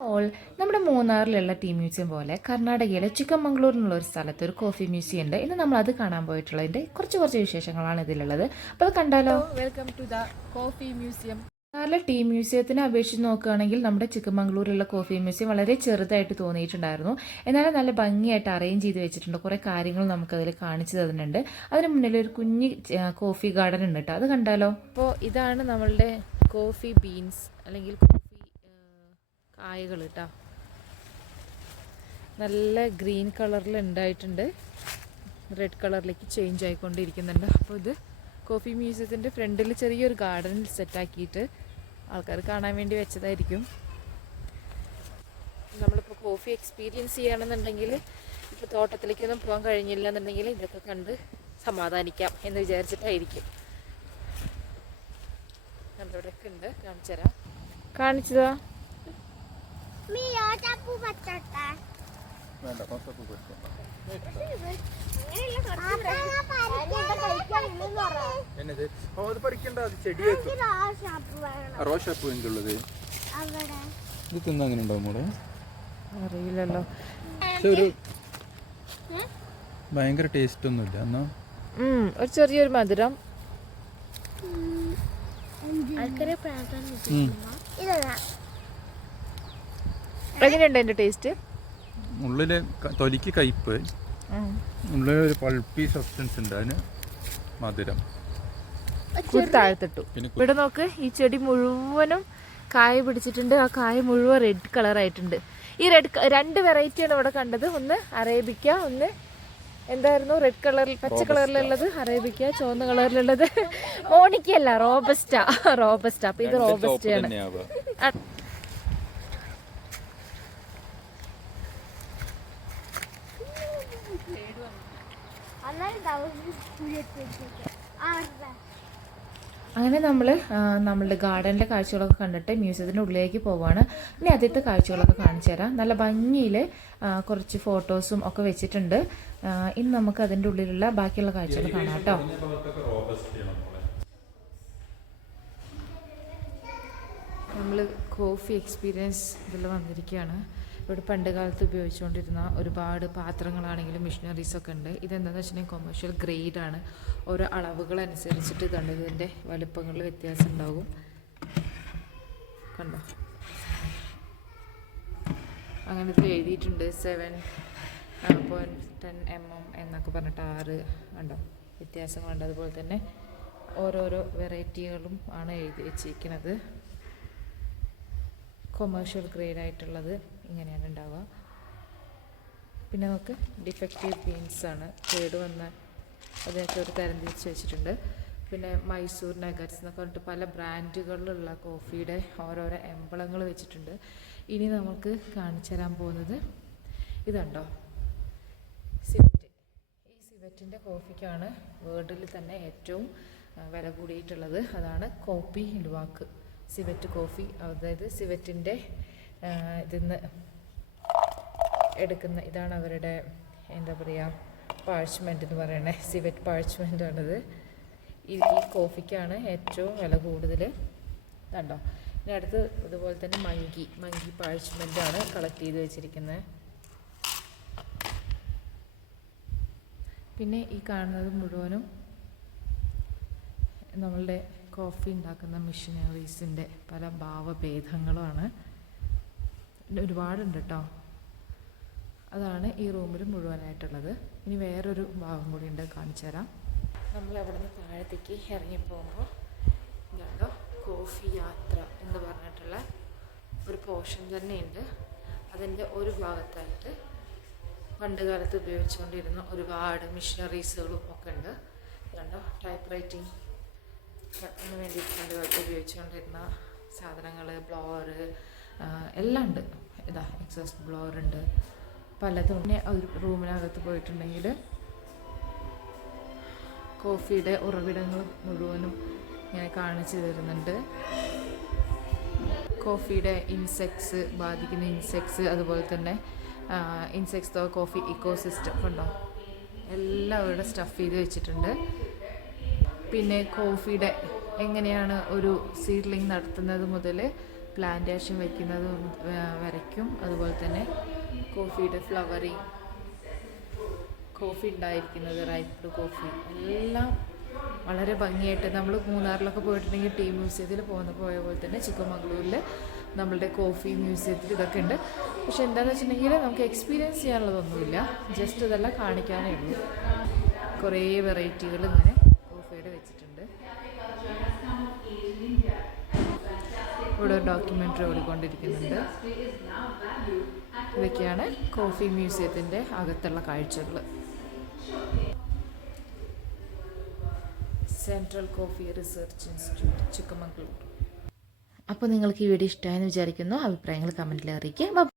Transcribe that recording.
All നമ്മുടെ മൂന്നാറിലുള്ള tea museum പോലെ കർണാടകയിലെ ചിക്കമംഗ്ലൂർ എന്നുള്ള ഒരു സ്ഥലത്ത് ഒരു കോഫി മ്യൂസിയം ഉണ്ട്. ഇന്ന് നമ്മൾ അത് കാണാൻ പോയിട്ടുള്ളതിന്റെ കുറച്ച് കുറച്ച് വിശേഷങ്ങളാണ് ഇതിലുള്ളത്. അപ്പോൾ അത് കണ്ടാലോ? Welcome to the coffee museum മൂന്നാറിലെ ടീ മ്യൂസിയത്തിനെ അപേക്ഷിച്ച് നോക്കുകയാണെങ്കിൽ നമ്മുടെ ചിക്കമംഗ്ലൂരിലുള്ള കോഫി മ്യൂസിയം വളരെ ചെറുതായിട്ട് തോന്നിയിട്ടുണ്ടായിരുന്നു. എന്നാലും നല്ല ഭംഗിയായിട്ട് അറേഞ്ച് ചെയ്ത് വെച്ചിട്ടുണ്ട്. കുറേ കാര്യങ്ങൾ നമുക്കതിൽ കാണിച്ചു തന്നിട്ടുണ്ട്. അതിന് മുന്നിൽ ഒരു കുഞ്ഞ് കോഫി ഗാർഡൻ ഉണ്ട് കേട്ടോ അത് കണ്ടാലോ? അപ്പോൾ ഇതാണ് നമ്മളുടെ കോഫി ബീൻസ് അല്ലെങ്കിൽ കായകൾ കേട്ടോ നല്ല ഗ്രീൻ കളറിൽ ഉണ്ടായിട്ടുണ്ട് റെഡ് കളറിലേക്ക് ചേഞ്ച് ആയിക്കൊണ്ടിരിക്കുന്നുണ്ട്. അപ്പോൾ ഇത് കോഫി മ്യൂസിയത്തിന്റെ ഫ്രണ്ടിൽ ചെറിയൊരു ഗാർഡനിൽ സെറ്റാക്കിയിട്ട് ആൾക്കാർ കാണാൻ വേണ്ടി വെച്ചതായിരിക്കും. നമ്മളിപ്പോൾ കോഫി എക്സ്പീരിയൻസ് ചെയ്യണമെന്നുണ്ടെങ്കിൽ ഇപ്പോൾ തോട്ടത്തിലേക്കൊന്നും പോകാൻ കഴിഞ്ഞില്ല എന്നുണ്ടെങ്കിൽ ഇതൊക്കെ കണ്ട് സമാധാനിക്കാം എന്ന് വിചാരിച്ചിട്ടായിരിക്കും. നമ്മളിവിടെയൊക്കെ ഉണ്ട് കാണിച്ചു തരാം. കാണിച്ചതാ. വേണ്ട പറ്റും എന്നത്? ഓ അത് പഠിക്കണ്ട അത് ചെടി റോഷാപ്പൂ ഇത് തിന്ന അങ്ങനെ ഉണ്ടാവും മോളെ. അറിയില്ലല്ലോ. പക്ഷെ ഒരു ഭയങ്കര ടേസ്റ്റ് ഒന്നുമില്ല എന്നാ? ഉം, ഒരു ചെറിയൊരു മധുരം. ആൾക്കാരെ പ്രാധാന്യം ഇതാ എങ്ങനെയുണ്ട് അതിന്റെ ടേസ്റ്റ്? ഉള്ളിൽ തൊലിക്ക് കയ്പ്പ്. ഉള്ളിൽ ഒരു പൾപ്പി സബ്സ്റ്റൻസ് ഉണ്ട്. അതിന് മധുരം. താഴ്ത്തിട്ടു ഇവിടെ നോക്ക് ഈ ചെടി മുഴുവനും കായ പിടിച്ചിട്ടുണ്ട്. ആ കായ മുഴുവൻ റെഡ് കളർ ആയിട്ടുണ്ട് ഈ റെഡ് രണ്ട് വെറൈറ്റിയാണ് ഇവിടെ കണ്ടത്. ഒന്ന് അറേബിക്ക ഒന്ന് എന്തായിരുന്നു? റെഡ് കളറിൽ പച്ച കളറിലുള്ളത് അറേബിക്ക ചുവന്ന കളറിലുള്ളത് മോണിക്കല്ല റോബസ്റ്റ. റോബസ്റ്റ. അപ്പൊ ഇത് റോബസ്റ്റയാണ്. അങ്ങനെ നമ്മൾ നമ്മളുടെ ഗാർഡനിലെ കാഴ്ചകളൊക്കെ കണ്ടിട്ട് മ്യൂസിയത്തിന്റെ ഉള്ളിലേക്ക് പോവാണ്. ഇനി ആദ്യത്തെ കാഴ്ചകളൊക്കെ കാണിച്ചു തരാം. നല്ല ഭംഗിയിൽ കുറച്ച് ഫോട്ടോസും ഒക്കെ വെച്ചിട്ടുണ്ട്. ഇനി നമുക്ക് അതിന്റെ ഉള്ളിലുള്ള ബാക്കിയുള്ള കാഴ്ചകൾ കാണാം കേട്ടോ. നമ്മൾ കോഫി എക്സ്പീരിയൻസ് ഇതിൽ വന്നിരിക്കുകയാണ്. ഇവിടെ പണ്ട് കാലത്ത് ഉപയോഗിച്ചുകൊണ്ടിരുന്ന ഒരുപാട് പാത്രങ്ങളാണെങ്കിലും മിഷനറീസ് ഒക്കെ ഉണ്ട്. ഇതെന്താണെന്ന് വെച്ചിട്ടുണ്ടെങ്കിൽ കൊമേഴ്ഷ്യൽ ഗ്രേഡ് ആണ്. ഓരോ അളവുകൾ അനുസരിച്ചിട്ട് ഇതുണ്ട്. ഇതിന്റെ വലുപ്പങ്ങളിൽ വ്യത്യാസം ഉണ്ടാകും. കണ്ടോ? അങ്ങനെ ഇതിൽ എഴുതിയിട്ടുണ്ട്. Seven point ten M M എന്നൊക്കെ പറഞ്ഞിട്ട് ആറ് ഉണ്ടോ. വ്യത്യാസങ്ങളുണ്ട് അതുപോലെ തന്നെ ഓരോരോ വെറൈറ്റികളും ആണ് എഴുതി വെച്ചിരിക്കുന്നത്. കൊമേഴ്ഷ്യൽ ഗ്രേഡ് ആയിട്ടുള്ളത്. ഇങ്ങനെയാണ് ഉണ്ടാവുക. പിന്നെ നമുക്ക് ഡിഫക്റ്റീവ് ബീൻസ് ആണ് കേട് വന്ന അതിനൊക്കെ ഒരു തരം തിരിച്ച് വെച്ചിട്ടുണ്ട്. പിന്നെ മൈസൂർ നഗർസ് എന്നൊക്കെ പറഞ്ഞിട്ട് പല ബ്രാൻഡുകളിലുള്ള കോഫിയുടെ ഓരോരോ എംബളങ്ങൾ വെച്ചിട്ടുണ്ട്. ഇനി നമുക്ക് കാണിച്ചു തരാൻ പോകുന്നത് ഇതുണ്ടോ? സിവറ്റ് ഈ സിവറ്റിന്റെ കോഫിക്കാണ് വേൾഡിൽ തന്നെ ഏറ്റവും വില കൂടിയിട്ടുള്ളത്. അതാണ് കോപ്പി ലുവാക്ക് സിവറ്റ് കോഫി അതായത് സിവറ്റിന്റെ ഇതിന്ന് എടുക്കുന്ന ഇതാണ് അവരുടെ എന്താ പറയുക പാഴ്ച്മെന്റ് എന്ന് പറയുന്നത് സിവറ്റ് പാഴ്ച്മെന്റ് ആണിത്. ഈ ഈ കോഫിക്കാണ് ഏറ്റവും വില കൂടുതൽ. കണ്ടോ? ഇനി അടുത്ത് ഇതുപോലെ തന്നെ മങ്കി മങ്കി പാഴ്ച്മെന്റ് ആണ് കളക്ട് ചെയ്ത് വെച്ചിരിക്കുന്നത്. പിന്നെ ഈ കാണുന്നത് മുഴുവനും നമ്മളുടെ കോഫി ഉണ്ടാക്കുന്ന മെഷീനറീസിന്റെ പല ഭാവഭേദങ്ങളുമാണ്. ഒരുപാടുണ്ട് കേട്ടോ അതാണ് ഈ റൂമിൽ മുഴുവനായിട്ടുള്ളത്. ഇനി വേറൊരു ഭാഗം കൂടി ഉണ്ട് കാണിച്ചു തരാം നമ്മൾ അവിടെ നിന്ന് താഴത്തേക്ക് ഇറങ്ങി പോകുമ്പോൾ ഇതാണ്ടോ കോഫി യാത്ര എന്ന് പറഞ്ഞിട്ടുള്ള ഒരു പോർഷൻ തന്നെയുണ്ട്. അതിന്റെ ഒരു ഭാഗത്തായിട്ട് പണ്ട് കാലത്ത് ഉപയോഗിച്ചുകൊണ്ടിരുന്ന ഒരുപാട് മിഷനറീസുകളും ഒക്കെ ഉണ്ട്. കണ്ടോ ടൈപ്പ് റൈറ്റിംഗ് അതിന് വേണ്ടിയിട്ട് പണ്ട് കാലത്ത് ഉപയോഗിച്ചുകൊണ്ടിരുന്ന സാധനങ്ങൾ ബ്ലോവർ എല്ലാം ഉണ്ട്. ഇതാ എക്സോസ്റ്റ് ബ്ലോവർ ഉണ്ട്. പലതും. പിന്നെ ഒരു റൂമിനകത്ത് പോയിട്ടുണ്ടെങ്കിൽ കോഫിയുടെ ഉറവിടങ്ങൾ മുഴുവനും ഇങ്ങനെ കാണിച്ചു തരുന്നുണ്ട്. കോഫിയുടെ ഇൻസെക്ട്സ് ബാധിക്കുന്ന ഇൻസെക്ട്സ് അതുപോലെ തന്നെ ഇൻസെക്ട്സ് കോഫി ഇക്കോസിസ്റ്റം ഉണ്ടോ? എല്ലാം ഇവിടെ സ്റ്റഫ് ചെയ്ത് വെച്ചിട്ടുണ്ട്. പിന്നെ കോഫിയുടെ എങ്ങനെയാണ് ഒരു സീഡ്ലിംഗ് നടത്തുന്നത് മുതൽ പ്ലാന്റേഷൻ വയ്ക്കുന്നതും ആ, വരയ്ക്കും. അതുപോലെ തന്നെ കോഫിയുടെ ഫ്ലവറിങ് കോഫി ഉണ്ടായിരിക്കുന്നത് റൈപ്പ് കോഫി എല്ലാം വളരെ ഭംഗിയായിട്ട് നമ്മൾ മൂന്നാറിലൊക്കെ പോയിട്ടുണ്ടെങ്കിൽ ടീ മ്യൂസിയത്തിൽ പോകുന്ന പോയ പോലെ തന്നെ ചിക്കമംഗ്ലൂരിൽ നമ്മളുടെ കോഫി മ്യൂസിയത്തിൽ ഇതൊക്കെ ഉണ്ട്. പക്ഷെ എന്താണെന്ന് വെച്ചിട്ടുണ്ടെങ്കിൽ നമുക്ക് എക്സ്പീരിയൻസ് ചെയ്യാനുള്ളതൊന്നുമില്ല. ജസ്റ്റ് ഇതെല്ലാം കാണിക്കാനേ ഉള്ളൂ. കുറേ വെറൈറ്റികൾ ഇങ്ങനെ ഇവിടെ ഒരു ഡോക്യുമെന്ററി ഓടിക്കൊണ്ടിരിക്കുന്നുണ്ട്. ഇതൊക്കെയാണ് കോഫി മ്യൂസിയത്തിന്റെ അകത്തുള്ള കാഴ്ചകൾ central coffee research institute Chikmagalur. അപ്പോൾ നിങ്ങൾക്ക് ഈ വീഡിയോ ഇഷ്ടമായെന്ന് വിചാരിക്കുന്നു. അഭിപ്രായങ്ങൾ കമന്റിൽ അറിയിക്കുക.